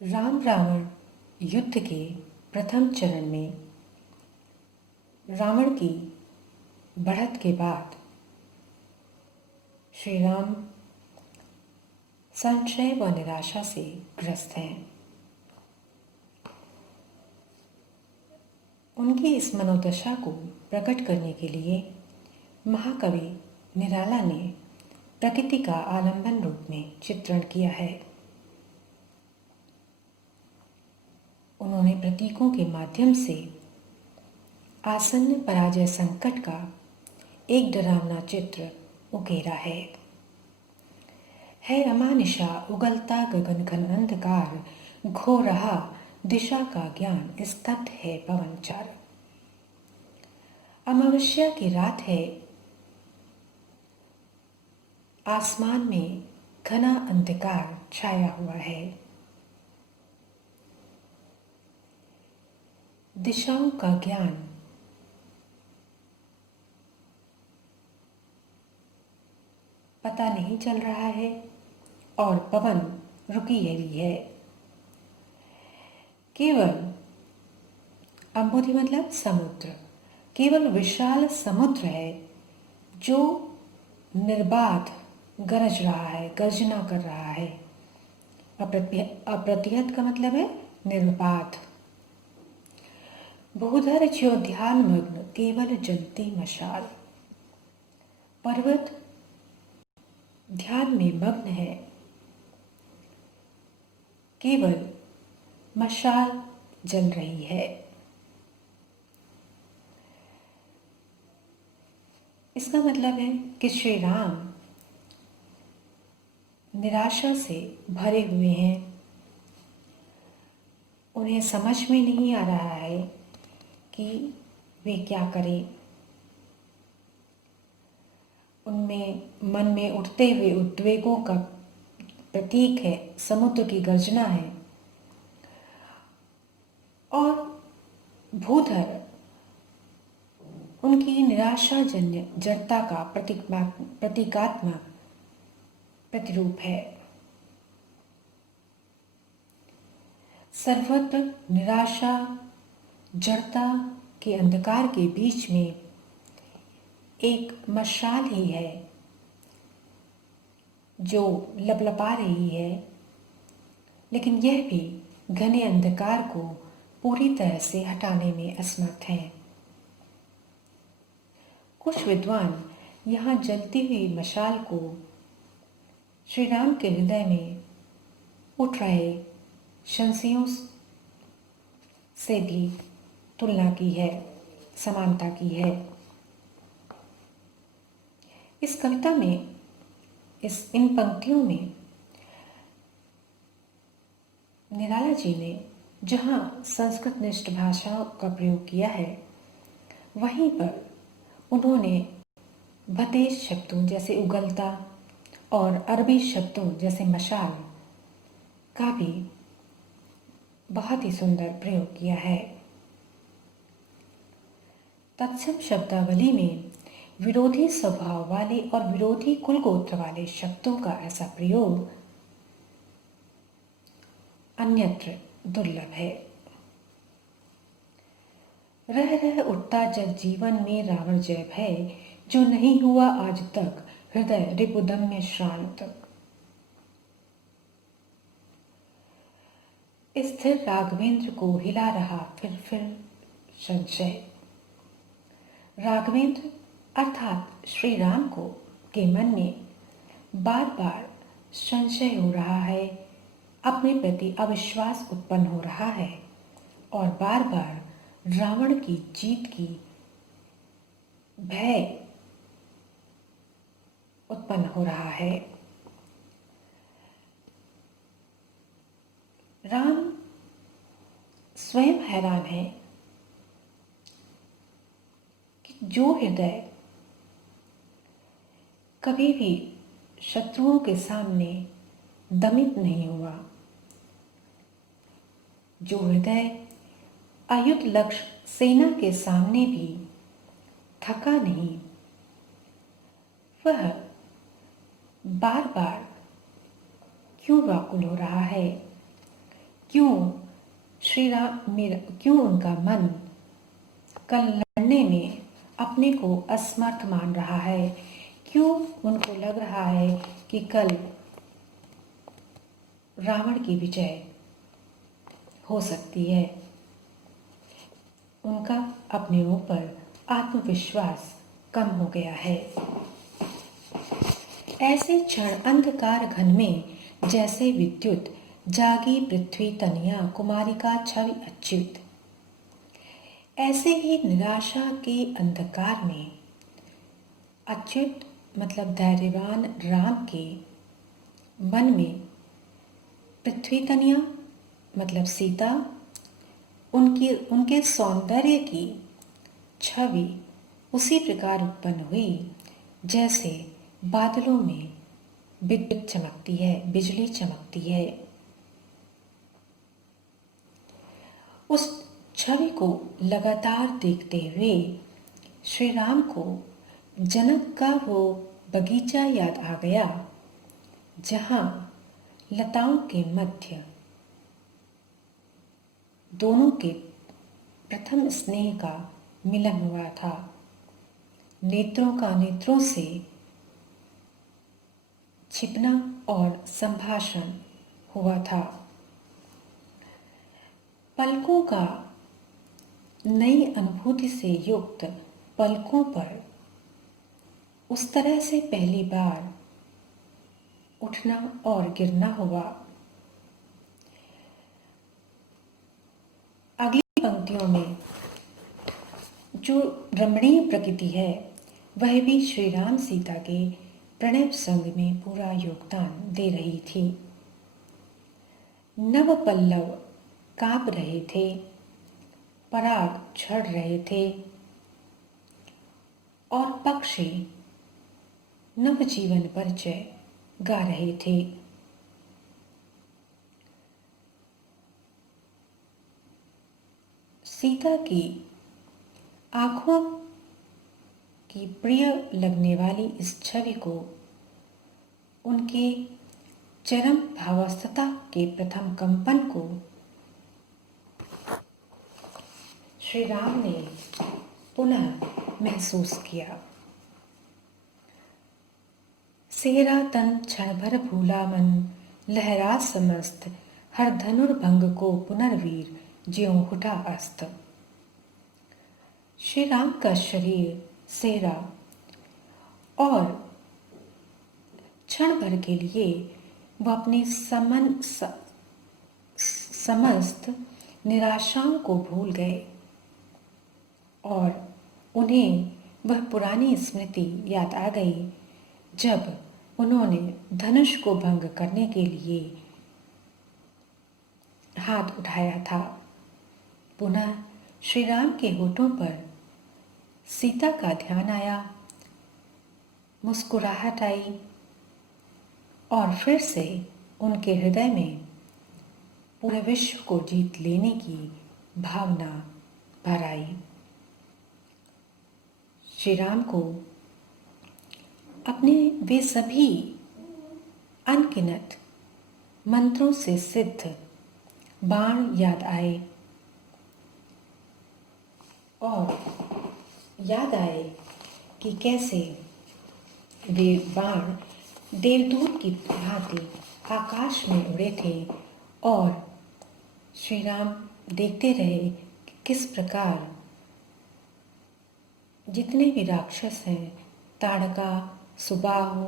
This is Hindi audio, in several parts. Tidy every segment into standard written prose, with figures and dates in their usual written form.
राम रावण युद्ध के प्रथम चरण में रावण की बढ़त के बाद श्री राम संशय व निराशा से ग्रस्त हैं। उनकी इस मनोदशा को प्रकट करने के लिए महाकवि निराला ने प्रकृति का आलंबन रूप में चित्रण किया है। उन्होंने प्रतीकों के माध्यम से आसन्न पराजय संकट का एक डरावना चित्र उकेरा है अमानिशा उगलता गगन घन अंधकार घो रहा दिशा का ज्ञान स्तब्ध है पवन चार। अमावस्या की रात है, आसमान में घना अंधकार छाया हुआ है। दिशाओं का ज्ञान पता नहीं चल रहा है और पवन रुकी हुई है। केवल अम्बुधि मतलब समुद्र, केवल विशाल समुद्र है जो निर्बाध गरज रहा है, गर्जना कर रहा है। अप्रतिहत का मतलब है निर्बाध। भूधर ज्यो ध्यान मग्न केवल जलती मशाल। पर्वत ध्यान में मग्न है, केवल मशाल जल रही है। इसका मतलब है कि श्री राम निराशा से भरे हुए हैं। उन्हें समझ में नहीं आ रहा है कि वे क्या करें। उनमें मन में उठते हुए उद्वेगों का प्रतीक है, समुद्र की गर्जना है। और भूधर उनकी निराशाजन्य जड़ता का प्रतीकात्मक प्रतिरूप है। सर्वत्र निराशा जड़ता के अंधकार के बीच में एक मशाल ही है जो लपलपा रही है, लेकिन यह भी घने अंधकार को पूरी तरह से हटाने में असमर्थ है। कुछ विद्वान यहाँ जलती हुई मशाल को श्री राम के हृदय में उठ रहे संशयों से भी तुलना की है, समानता की है। इस कविता में इन पंक्तियों में निराला जी ने जहाँ संस्कृत निष्ठ भाषा का प्रयोग किया है, वहीं पर उन्होंने भतेश शब्दों जैसे उगलता और अरबी शब्दों जैसे मशाल का भी बहुत ही सुंदर प्रयोग किया है। तत्सम शब्दावली में विरोधी स्वभाव वाले और विरोधी कुल गोत्र वाले शब्दों का ऐसा प्रयोग अन्यत्र दुर्लभ है। रह रह उठता जग जीवन में रावण जय भय, जो नहीं हुआ आज तक हृदय रिपुदम्य श्रांत। स्थिर राघवेंद्र को हिला रहा फिर संशय। राघवेंद्र अर्थात श्री राम को के मन में बार बार संशय हो रहा है, अपने प्रति अविश्वास उत्पन्न हो रहा है और बार बार रावण की जीत की भय उत्पन्न हो रहा है। राम स्वयं हैरान है कि जो हृदय कभी भी शत्रुओं के सामने दमित नहीं हुआ, जो हृदय अयुत लक्ष्य सेना के सामने भी थका नहीं, वह बार बार क्यों व्याकुल हो रहा है। क्यों क्यों उनका मन कल लड़ने में अपने को असमर्थ मान रहा है, क्यों उनको लग रहा है कि कल रावण की विजय हो सकती है। उनका अपने ऊपर आत्मविश्वास कम हो गया है। ऐसे क्षण अंधकार घन में जैसे विद्युत जागी पृथ्वी तनिया कुमारिका छवि अच्युत। ऐसे ही निराशा के अंधकार में अच्युत मतलब धैर्यवान राम के मन में पृथ्वी तनिया मतलब सीता, उनके सौंदर्य की छवि उसी प्रकार उत्पन्न हुई जैसे बादलों में विद्युत चमकती है, बिजली चमकती है। उस छवि को लगातार देखते हुए श्री राम को जनक का वो बगीचा याद आ गया जहाँ लताओं के मध्य दोनों के प्रथम स्नेह का मिलन हुआ था। नेत्रों का नेत्रों से छिपना और संभाषण हुआ था। पलकों का नई अनुभूति से युक्त पलकों पर उस तरह से पहली बार उठना और गिरना हुआ। अगली पंक्तियों में जो रमणीय प्रकृति है वह भी श्री राम सीता के प्रणय संग में पूरा योगदान दे रही थी। नव पल्लव कांप रहे थे, पराग झड़ रहे थे और पक्षी नवजीवन परिचय गा रहे थे। सीता की आंखों की प्रिय लगने वाली इस छवि को उनके चरम भावावस्था के प्रथम कंपन को श्री राम ने पुनः महसूस किया। सेरा तन क्षण भर भूला मन, लहरा समस्त हर धनुर्भंग को पुनर्वीर ज्यों उठा अस्त। श्री राम का शरीर सेहरा और क्षण भर के लिए वह अपनी समस्त निराशाओं को भूल गए और उन्हें वह पुरानी स्मृति याद आ गई जब उन्होंने धनुष को भंग करने के लिए हाथ उठाया था। पुनः श्री राम के होठों पर सीता का ध्यान आया, मुस्कुराहट आई और फिर से उनके हृदय में पूरे विश्व को जीत लेने की भावना भर आई। श्री राम को अपने वे सभी अनगिनत मंत्रों से सिद्ध बाण याद आए और याद आए कि कैसे वे बाण देवदूत की भांति आकाश में उड़े थे और श्री राम देखते रहे कि किस प्रकार जितने भी राक्षस हैं, ताड़का, सुबाहु,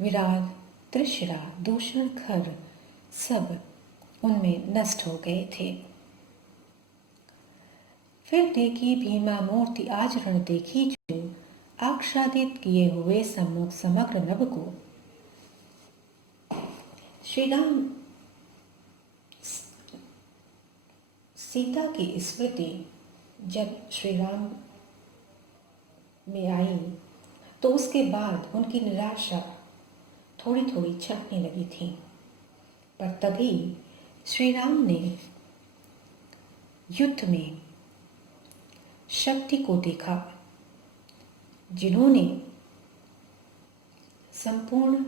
विराट, त्रिशरा, दूषण, खर, सब उनमें नष्ट हो गए थे। फिर देखी भीमा मूर्ति आज रण देखी जो, आच्छादित किए हुए सम्मुख समग्र नभ को। श्री राम सीता की स्मृति जब श्री राम में आई तो उसके बाद उनकी निराशा थोड़ी थोड़ी छटने लगी थी। पर तभी श्री राम ने युद्ध में शक्ति को देखा, जिन्होंने संपूर्ण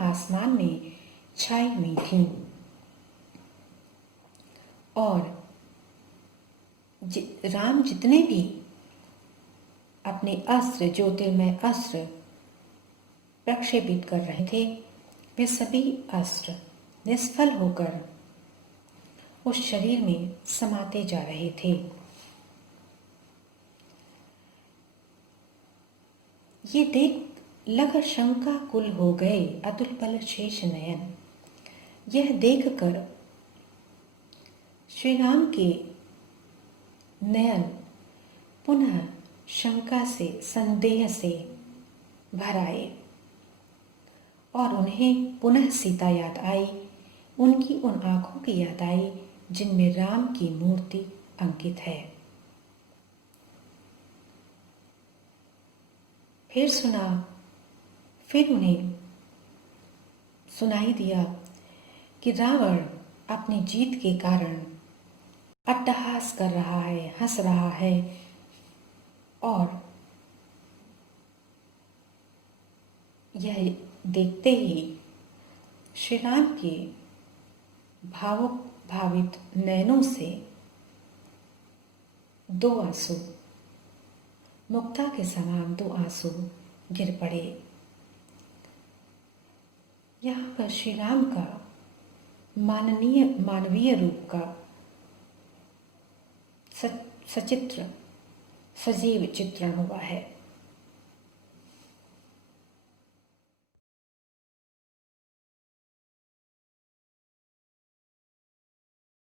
आसमान में छाई हुई थीं और राम जितने भी अपने अस्त्र, ज्योतिर्मय अस्त्र प्रक्षेपित कर रहे थे, वे सभी अस्त्र निष्फल होकर उस शरीर में समाते जा रहे थे। ये देख लग शंका कुल हो गए अतुल बल शेष नयन। यह देखकर श्री राम के नयन पुनः शंका से, संदेह से भर आए और उन्हें पुनः सीता याद आई। उनकी उन आंखों की याद आई जिनमें राम की मूर्ति अंकित है। फिर उन्हें सुनाई दिया कि रावण अपनी जीत के कारण अट्टहास कर रहा है, हंस रहा है और यह देखते ही श्री राम के भावुक भावित नयनों से दो आंसू, मुक्ता के समान दो आंसू गिर पड़े। यहाँ पर श्री राम का मानवीय रूप का सचित्र सजीव चित्रण हुआ है।